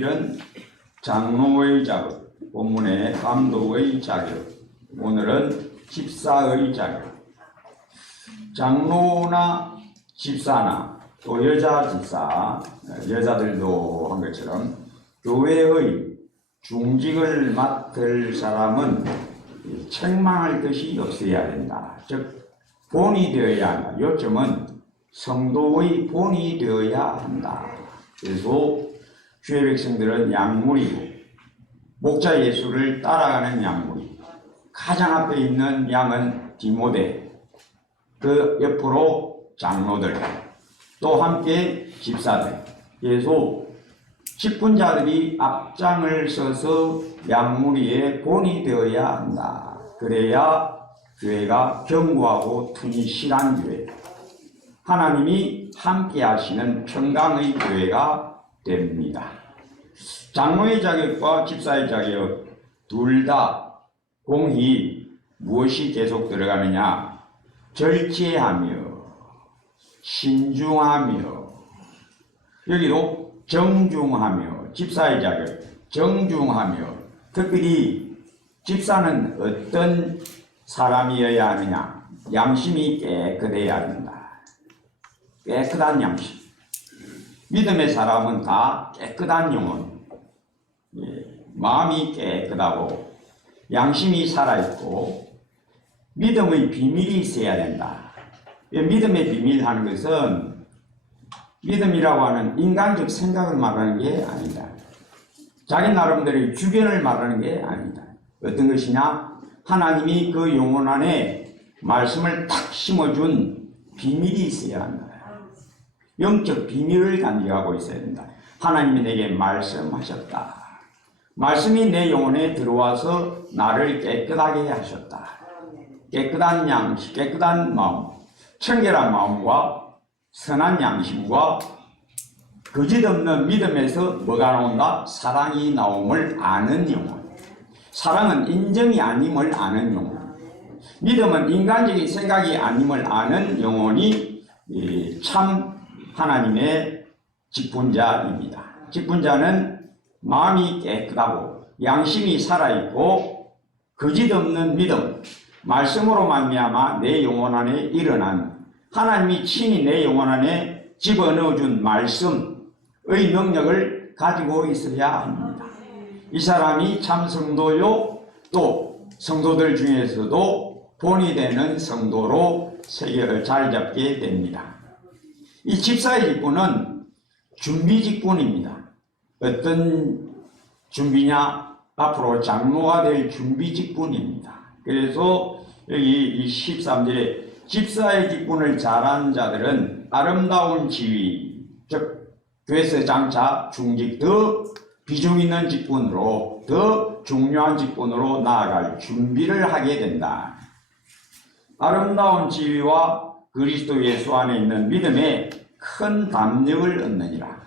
이런 장로의 자격, 본문의 감독의 자격, 오늘은 집사의 자격. 장로나 집사나 또 여자 집사, 여자들도 한 것처럼 교회의 중직을 맡을 사람은 책망할 것이 없어야 된다. 즉, 본이 되어야 한다. 요점은 성도의 본이 되어야 한다. 그래서 주의 백성들은 양물이고 목자 예수를 따라가는 양물이 가장 앞에 있는 양은 디모데 그 옆으로 장로들 또 함께 집사들. 그래서 직분자들이 앞장을 서서 양무리의 본이 되어야 한다. 그래야 교회가 견고하고 튼실한 교회. 하나님이 함께 하시는 평강의 교회가 됩니다. 장로의 자격과 집사의 자격 둘 다 공히 무엇이 계속 들어가느냐? 절제하며 신중하며 여기도 정중하며 집사의 자격 정중하며 특별히 집사는 어떤 사람이어야 하느냐? 양심이 깨끗해야 된다. 깨끗한 양심. 믿음의 사람은 다 깨끗한 영혼, 예, 마음이 깨끗하고 양심이 살아있고 믿음의 비밀이 있어야 된다. 이 믿음의 비밀 하는 것은 믿음이라고 하는 인간적 생각을 말하는 게 아니다. 자기 나름대로의 주견을 말하는 게 아니다. 어떤 것이냐? 하나님이 그 영혼 안에 말씀을 탁 심어준 비밀이 있어야 한다. 영적 비밀을 간직하고 있어야 된다. 하나님이 내게 말씀하셨다. 말씀이 내 영혼에 들어와서 나를 깨끗하게 하셨다. 깨끗한 양심, 깨끗한 마음, 청결한 마음과 선한 양심과 거짓 없는 믿음에서 뭐가 나온다? 사랑이 나옴을 아는 영혼. 사랑은 인정이 아님을 아는 영혼. 믿음은 인간적인 생각이 아님을 아는 영혼이 이, 참 하나님의 직분자입니다. 직분자는 마음이 깨끗하고 양심이 살아있고 거짓 없는 믿음, 말씀으로 말미암아 내 영혼 안에 일어난 하나님이 친히 내 영혼 안에 집어넣어준 말씀의 능력을 가지고 있어야 합니다. 이 사람이 참 성도요 또 성도들 중에서도 본이 되는 성도로 세계를 잘 잡게 됩니다. 이 집사의 직분은 준비 직분입니다. 어떤 준비냐? 앞으로 장로가 될 준비 직분입니다. 그래서 여기 이 13절에 집사의 직분을 잘한 자들은 아름다운 지위, 즉 교회에서 장차 중직 더 비중 있는 직분으로 더 중요한 직분으로 나아갈 준비를 하게 된다. 아름다운 지위와 그리스도 예수 안에 있는 믿음에 큰 담력을 얻느니라.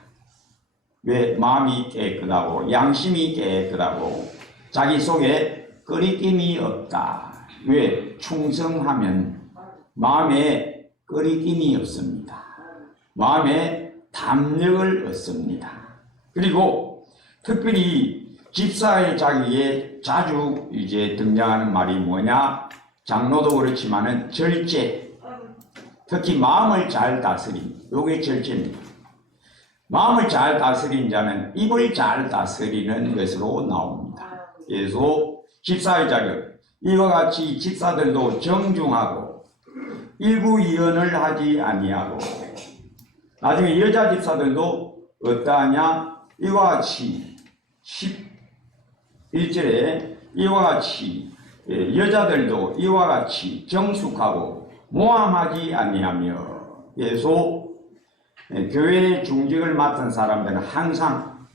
왜 마음이 깨끗하고 양심이 깨끗하고 자기 속에 끓이김이 없다. 왜 충성하면 마음에 끓이김이 없습니다. 마음에 담력을 얻습니다. 그리고 특별히 집사의 자기에 자주 이제 등장하는 말이 뭐냐? 장로도 그렇지만은 절제. 특히 마음을 잘 다스림. 요게 절제입니다. 마음을 잘 다스린 자는 입을 잘 다스리는 것으로 나옵니다. 그래서 집사의 자격. 이와 같이 집사들도 정중하고 일부이언을 하지 아니하고 나중에 여자 집사들도 어떠하냐? 이와 같이 11절에 이와 같이 예, 여자들도 이와 같이 정숙하고 모함하지 아니하며 계속 예, 교회 중직을 맡은 사람들은 항상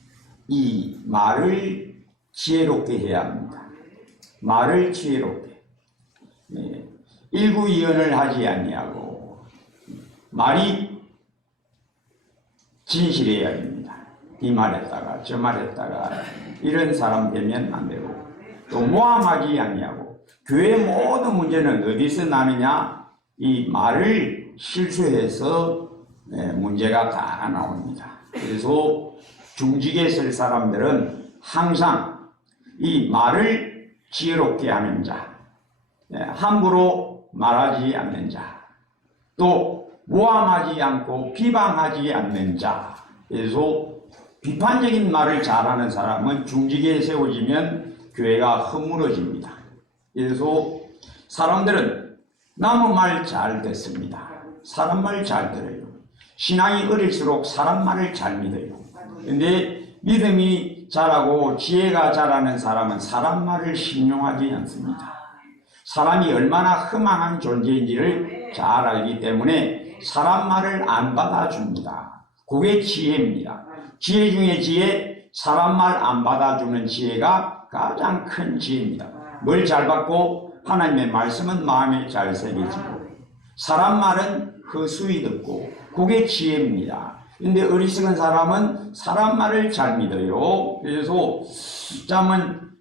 이 말을 지혜롭게 해야 합니다. 말을 지혜롭게 예, 일구이언을 하지 아니하고 말이 진실해야 됩니다. 이 말했다가 저 말했다가 이런 사람 되면 안 되고 또 모함하지 아니하고 교회 모든 문제는 어디서 나느냐 이 말을 실수해서 네, 문제가 다 나옵니다. 그래서 중직에 설 사람들은 항상 이 말을 지혜롭게 하는 자, 예, 함부로 말하지 않는 자, 또 모함하지 않고 비방하지 않는 자. 그래서 비판적인 말을 잘하는 사람은 중직에 세워지면 교회가 허물어집니다. 그래서 사람들은 남의 말잘 듣습니다. 사람 말 잘 들어요. 신앙이 어릴수록 사람 말을 잘 믿어요. 근데 믿음이 자라고 지혜가 자라는 사람은 사람 말을 신용하지 않습니다. 사람이 얼마나 허망한 존재인지를 잘 알기 때문에 사람 말을 안 받아줍니다. 그게 지혜입니다. 지혜 중에 지혜, 사람 말 안 받아주는 지혜가 가장 큰 지혜입니다. 뭘 잘 받고 하나님의 말씀은 마음에 잘 새겨지고 사람 말은 허수이 듣고 그게 지혜입니다. 근데 어리석은 사람은 사람 말을 잘 믿어요. 그래서 잠언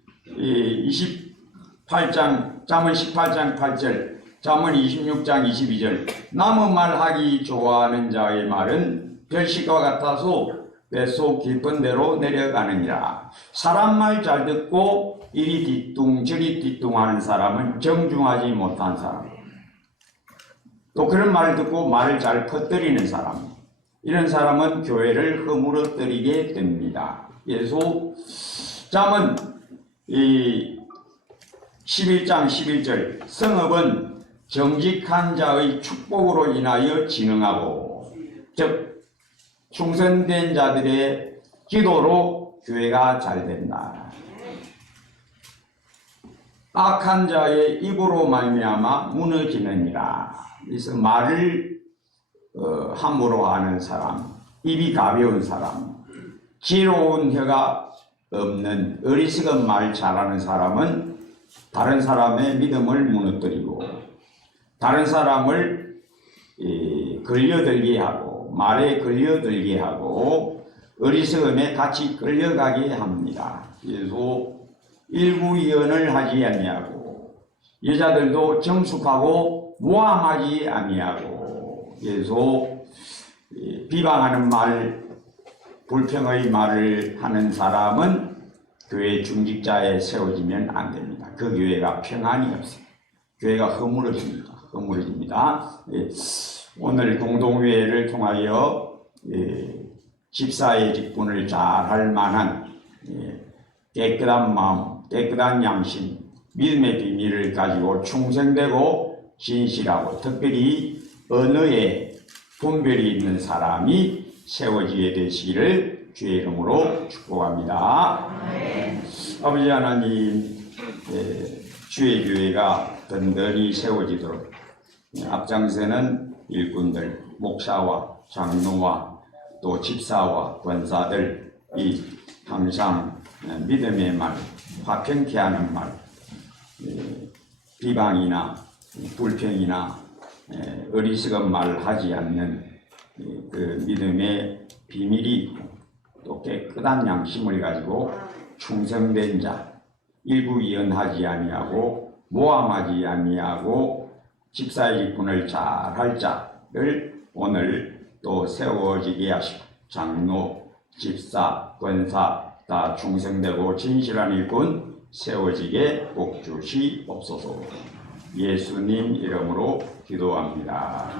28장, 잠언 18장 8절, 잠언 26장 22절. 남의 말하기 좋아하는 자의 말은 별식과 같아서 뱃속 깊은 데로 내려가느니라. 사람 말 잘 듣고 이리 뒤뚱 저리 뒤뚱하는 사람은 정중하지 못한 사람. 또 그런 말을 듣고 말을 잘 퍼뜨리는 사람. 이런 사람은 교회를 허물어뜨리게 됩니다. 그래서 잠은 이 11장 11절 성읍은 정직한 자의 축복으로 인하여 진흥하고 즉 충성된 자들의 기도로 교회가 잘 된다. 악한 자의 입으로 말미암아 무너지느니라. 그래서 말을 어, 함부로 하는 사람, 입이 가벼운 사람, 지혜로운 혀가 없는 어리석은 말 잘하는 사람은 다른 사람의 믿음을 무너뜨리고 다른 사람을 이, 걸려들게 하고 말에 걸려들게 하고 어리석음에 같이 끌려가게 합니다. 그래서 일구이언을 하지 아니하고 여자들도 정숙하고 모함하지 아니하고 이, 비방하는 말 불평의 말을 하는 사람은 교회 중직자에 세워지면 안 됩니다. 그 교회가 평안이 없어요. 교회가 허물어집니다. 허물어집니다. 예, 오늘 공동회를 통하여 예, 집사의 직분을 잘 할 만한 예, 깨끗한 마음, 깨끗한 양심, 믿음의 비밀을 가지고 충성되고 진실하고 특별히 언어에 분별이 있는 사람이 세워지게 되시기를 주의 이름으로 축복합니다. 아버지 하나님, 예, 주의 교회가 든든히 세워지도록 앞장서는 일꾼들, 목사와 장로와 또 집사와 권사들이 항상 믿음의 말, 화평케 하는 말, 예, 비방이나 불평이나 예, 어리석은 말 하지 않는 예, 그 믿음의 비밀이 있고 또 깨끗한 양심을 가지고 충성된 자, 일부이연하지 아니하고 모함하지 아니하고 집사의 직분을 잘할 자를 오늘 또 세워지게 하시고 장로, 집사, 권사 다 충성되고 진실한 일꾼 세워지게 복 주시옵소서. 예수님 이름으로 기도합니다.